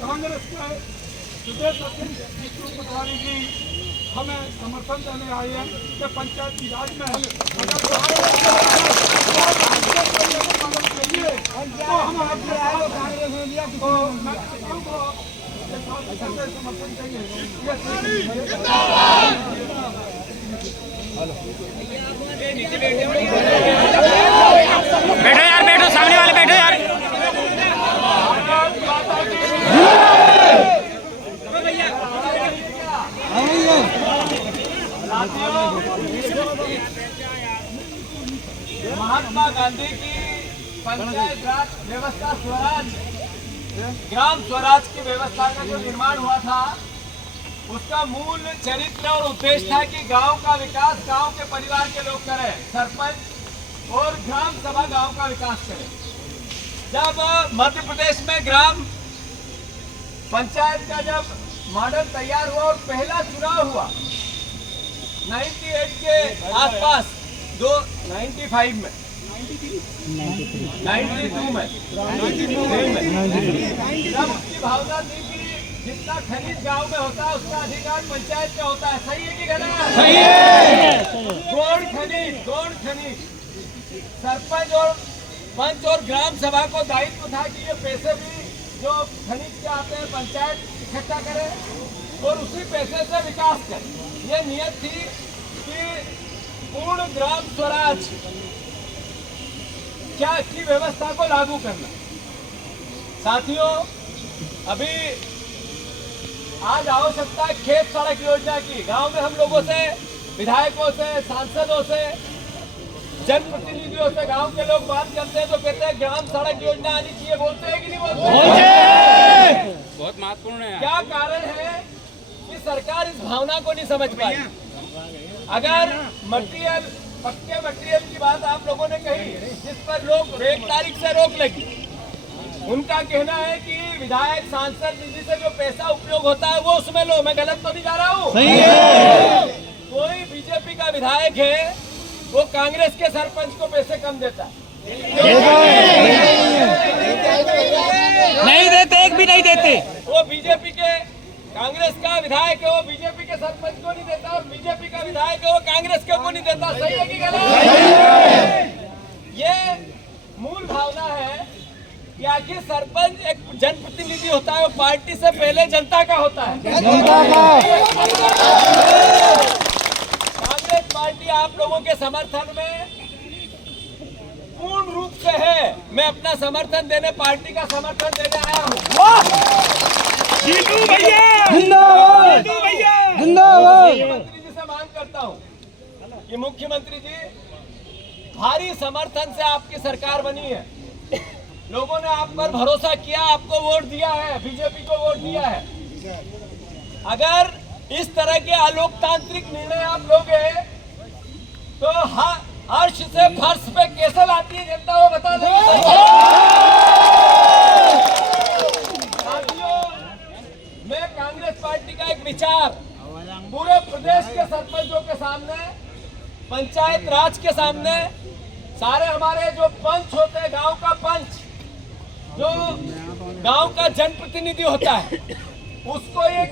कांग्रेस के प्रदेश अध्यक्ष विष्णु पटवारी जी हमें समर्थन देने आए हैं कि पंचायती राज में अगर मदद चाहिए तो हम आपके समर्थन देंगे। बैठो यार, बैठो, सामने वाले बैठो यार। महात्मा गांधी की पंचायत राज व्यवस्था स्वराज ग्राम स्वराज की व्यवस्था का जो निर्माण हुआ था उसका मूल चरित्र और उद्देश्य था कि गांव का विकास गांव के परिवार के लोग करें, सरपंच और ग्राम सभा गांव का विकास करें। जब मध्य प्रदेश में ग्राम पंचायत का जब मॉडल तैयार हुआ और पहला चुनाव हुआ 98 के आसपास, 95 में 92 में जब उसकी भावना थी कि जितना खनिज गांव में होता है उसका अधिकार पंचायत का होता है। सही है कि गलत? सही है। गौण खनिज सरपंच और पंच और ग्राम सभा को दायित्व था कि ये पैसे भी जो खनिज के आते हैं पंचायत इकट्ठा करे और उसी पैसे से विकास करे। ये नियत थी कि पूर्ण ग्राम स्वराज क्या की व्यवस्था को लागू करना। साथियों, अभी आज आवश्यकता है खेत सड़क योजना की। गांव में हम लोगों से, विधायकों से, सांसदों से, जनप्रतिनिधियों से गांव के लोग बात करते हैं तो कहते हैं ग्राम सड़क योजना आनी चाहिए। बोलते हैं कि नहीं बोलते? बहुत महत्वपूर्ण है। क्या कारण है कि सरकार इस भावना को नहीं समझ पाई? अगर पक्के मटेरियल की बात आप लोगों ने कही जिस पर लोग 1 तारीख से रोक लगी, उनका कहना है कि विधायक सांसद निधि से जो पैसा उपयोग होता है वो उसमें लो। मैं गलत तो नहीं जा रहा हूँ? कोई बीजेपी का विधायक है वो कांग्रेस के सरपंच को पैसे कम देता है? नहीं देते, एक भी नहीं देते। वो बीजेपी के कांग्रेस का विधायक है, वो बीजेपी के सरपंच को नहीं देता, और बीजेपी का विधायक है वो कांग्रेस के को नहीं देता। सही है कि गलत? ये मूल भावना है कि आखिर सरपंच एक जनप्रतिनिधि होता है, वो पार्टी से पहले जनता का होता है। कांग्रेस पार्टी आप लोगों के समर्थन में पूर्ण रूप से है। मैं अपना समर्थन देने, पार्टी का समर्थन देने आया हूँ। मुख्यमंत्री जी से मांग करता हूँ कि मुख्यमंत्री जी, भारी समर्थन से आपकी सरकार बनी है, लोगों ने आप पर भरोसा किया, आपको वोट दिया है, बीजेपी को वोट दिया है। अगर इस तरह के अलोकतांत्रिक निर्णय आप लोगे तो अर्श से फर्श पे कैसे लाती है जनता, वो बता देंगे। साथियों, मैं कांग्रेस पार्टी का एक विचार पूरे प्रदेश के सरपंचों के सामने, पंचायत राज के सामने, सारे हमारे जो पंच होते हैं, गांव का पंच जो गांव का जनप्रतिनिधि होता है, उसको एक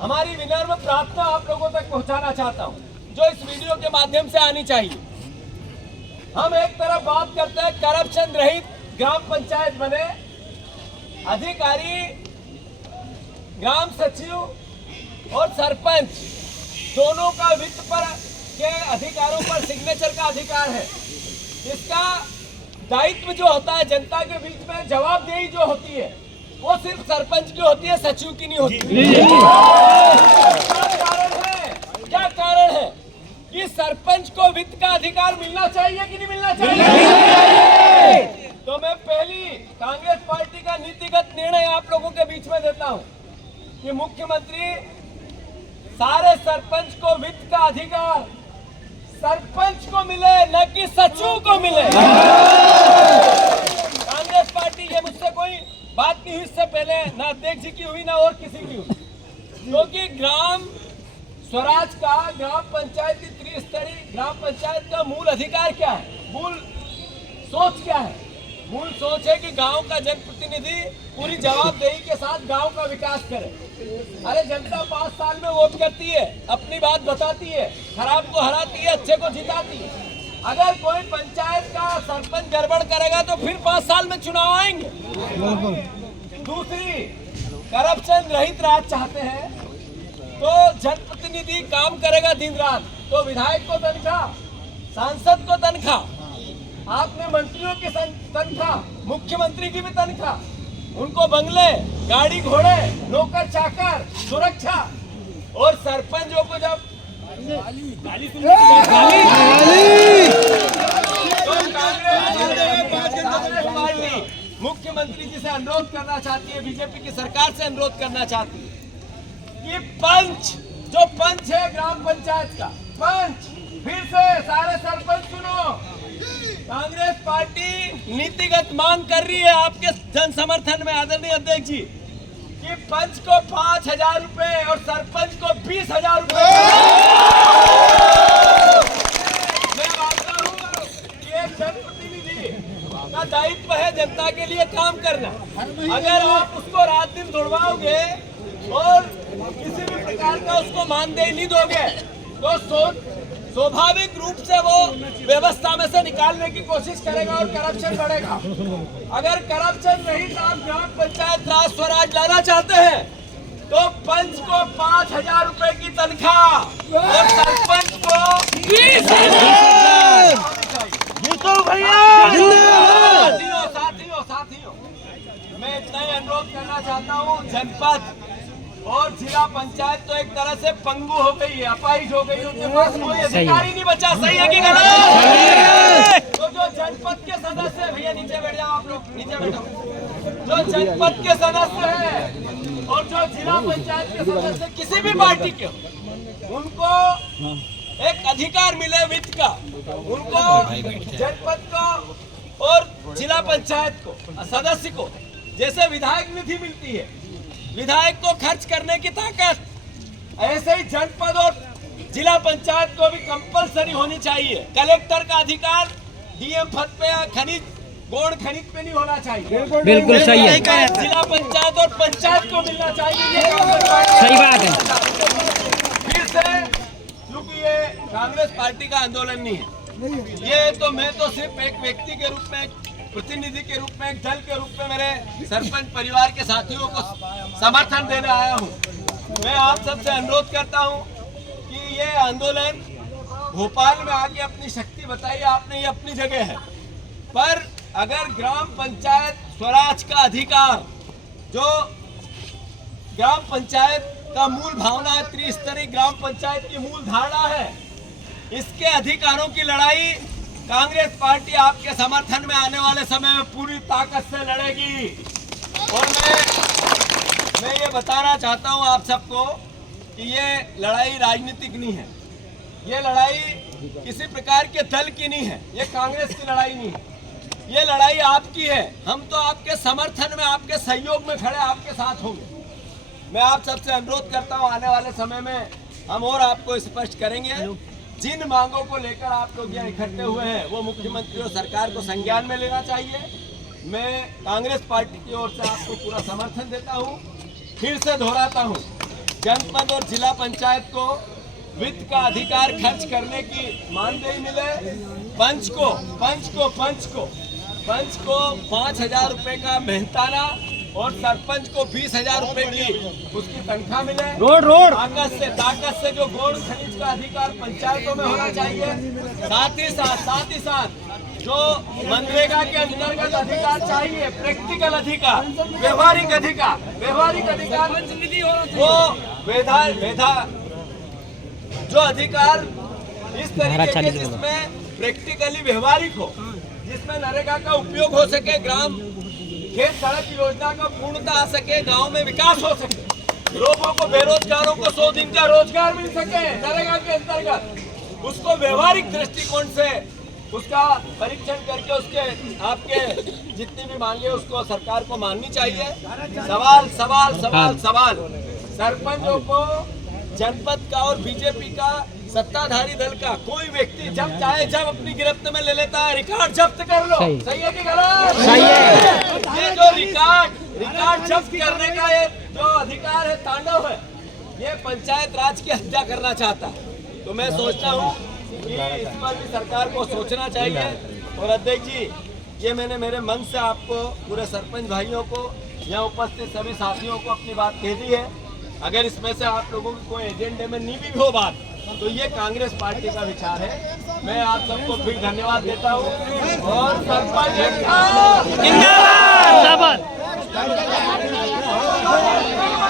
हमारी विनम्र प्रार्थना आप लोगों तक पहुंचाना चाहता हूं, जो इस वीडियो के माध्यम से आनी चाहिए। हम एक तरफ बात करते हैं करप्शन रहित ग्राम पंचायत बने, अधिकारी ग्राम सचिव और सरपंच दोनों का वित्त पर के अधिकारों पर सिग्नेचर का अधिकार है। इसका दायित्व जो होता है जनता के बीच में जवाबदेही जो होती है वो सिर्फ सरपंच की होती है, सचिव की नहीं होती। क्या कारण है कि सरपंच को वित्त का अधिकार मिलना चाहिए कि नहीं मिलना चाहिए? तो मैं पहली कांग्रेस पार्टी का नीतिगत निर्णय आप लोगों के बीच में देता हूं कि मुख्यमंत्री सारे सरपंच को वित्त का अधिकार सरपंच को मिले, न कि सचिव को मिले। कांग्रेस पार्टी, ये मुझसे कोई बात नहीं हुई इससे पहले, ना अध्यक्ष जी की हुई ना और किसी की हुई, क्योंकि ग्राम स्वराज का, ग्राम पंचायत की त्रिस्तरीय ग्राम पंचायत का मूल अधिकार क्या है, मूल सोच क्या है? मूल सोच है कि गांव का जनप्रतिनिधि पूरी जवाबदेही के साथ गांव का विकास करे। अरे जनता 5 साल में वोट करती है, अपनी बात बताती है, खराब को हराती है, अच्छे को जिताती है। अगर कोई पंचायत का सरपंच गड़बड़ करेगा तो फिर 5 साल में चुनाव आएंगे। दूसरी, करप्शन रहित राज चाहते हैं तो जनप्रतिनिधि काम करेगा दिन रात, तो विधायक को तनख्वाह, सांसद को तनख्वाह, आपने मंत्रियों की तनख्वाह, मुख्यमंत्री की भी तनख्वाह, उनको बंगले, गाड़ी घोड़े, नौकर चाकर, सुरक्षा, और सरपंचों को जब कांग्रेस पार्टी मुख्यमंत्री जी से अनुरोध करना चाहती है, बीजेपी की सरकार से अनुरोध करना चाहती है कि पंच, जो पंच है ग्राम पंचायत का पंच, फिर से सारे सरपंच सुनो, कांग्रेस पार्टी नीतिगत मांग कर रही है आपके जन समर्थन में आदरणीय अध्यक्ष जी कि पंच को 5,000 रुपए और सरपंच को 20,000 रुपए। मैं मानता हूँ कि एक जनप्रतिनिधि का दायित्व है जनता के लिए काम करना। अगर आप उसको रात दिन दौड़वाओगे और किसी भी प्रकार का उसको मानदेय नहीं दोगे तो स्वाभाविक रूप से वो व्यवस्था में से निकालने की कोशिश करेगा और करप्शन बढ़ेगा। अगर करप्शन रहित आप ग्राम पंचायत राज स्वराज लाना चाहते हैं तो पंच को 5,000 रुपए की तनख्वाह और सरपंच को 20,000। साथियों, मैं इतना ही अनुरोध करना चाहता हूँ, जनपद और जिला पंचायत तो एक तरह से पंगु हो गई है, अपाहिज हो गई है, उनके पास कोई अधिकारी नहीं बचा। सही है कि गलत? तो जो जनपद के सदस्य, भैया नीचे बैठ जाओ, आप लोग नीचे बैठो, जो जनपद के सदस्य हैं और जो जिला पंचायत के सदस्य किसी भी पार्टी के, उनको एक अधिकार मिले वित्त का, उनको जनपद को और जिला पंचायत को सदस्य को जैसे विधायक निधि मिलती है, विधायक को खर्च करने की ताकत, ऐसे ही जनपद और जिला पंचायत को भी कंपलसरी होनी चाहिए। कलेक्टर का अधिकार डीएम पद पे या खनिज गोड़ खनिज पे नहीं होना चाहिए। बिल्कुल सही है। जिला पंचायत और पंचायत को मिलना चाहिए, ये सही बात है। फिर से, क्योंकि ये कांग्रेस पार्टी का आंदोलन नहीं है, ये तो मैं तो सिर्फ एक व्यक्ति के रूप में, प्रतिनिधि के रूप में, एक दल के रूप में मेरे सरपंच परिवार के साथियों को समर्थन देने आया हूं। मैं आप सबसे अनुरोध करता हूं कि ये आंदोलन भोपाल में आके अपनी शक्ति बताइए, आपने ये अपनी जगह है, पर अगर ग्राम पंचायत स्वराज का अधिकार, जो ग्राम पंचायत का मूल भावना है, त्रिस्तरीय ग्राम पंचायत की मूल धारणा है, इसके अधिकारों की लड़ाई कांग्रेस पार्टी आपके समर्थन में आने वाले समय में पूरी ताकत से लड़ेगी। और मैं ये बताना चाहता हूं आप सबको कि ये लड़ाई राजनीतिक नहीं है, ये लड़ाई किसी प्रकार के दल की नहीं है, ये कांग्रेस की लड़ाई नहीं है, ये लड़ाई आपकी है। हम तो आपके समर्थन में, आपके सहयोग में खड़े, आपके साथ होंगे। मैं आप सबसे अनुरोध करता हूं, आने वाले समय में हम और आपको स्पष्ट करेंगे। जिन मांगों को लेकर आप लोग यहाँ इकट्ठे हुए हैं वो मुख्यमंत्री और सरकार को संज्ञान में लेना चाहिए। मैं कांग्रेस पार्टी की ओर से आपको पूरा समर्थन देता हूँ। फिर से दोहराता हूँ, जनपद और जिला पंचायत को वित्त का अधिकार खर्च करने की मानदेय मिले, पंच को 5,000 रुपए का मेहनताना और सरपंच को 20,000 रुपए की उसकी तनख्वाह मिले। रोड ताकत से जो गोड़ खनिज का अधिकार पंचायतों में होना चाहिए। साथ ही साथ जो मनरेगा के अंतर्गत अधिकार चाहिए, प्रैक्टिकल अधिकार, व्यवहारिक अधिकार वो जो अधिकार इस तरीके के जिसमें प्रैक्टिकली व्यवहारिक हो, जिसमें नरेगा का उपयोग हो सके, ग्राम खेत सड़क योजना का पूर्णता आ सके, गांव में विकास हो सके, लोगों को, बेरोजगारों को 100 दिन का रोजगार मिल सके नरेगा के अंतर्गत, उसको व्यवहारिक दृष्टिकोण से उसका परीक्षण करके उसके आपके जितनी भी मांगे उसको सरकार को माननी चाहिए। सवाल सरपंचों को जनपद का और बीजेपी का सत्ताधारी दल का कोई व्यक्ति जब चाहे जब अपनी गिरफ्त में ले लेता है, रिकॉर्ड जब्त कर लो। सही है कि गलत? सही है। ये जो रिकॉर्ड जब्त करने का ये जो अधिकार है, तांडव है, ये पंचायत राज की हत्या करना चाहता है। तो मैं सोचता हूँ कि इस पर भी सरकार को सोचना चाहिए। और अध्यक्ष जी, ये मैंने मेरे मन से आपको, पूरे सरपंच भाइयों को, यहाँ उपस्थित सभी साथियों को अपनी बात कह दी है। अगर इसमें से आप लोगों की कोई एजेंडे में नहीं भी हो बात, तो ये कांग्रेस पार्टी का विचार है। मैं आप सबको फिर धन्यवाद देता हूँ। और सरपंच जिंदाबाद।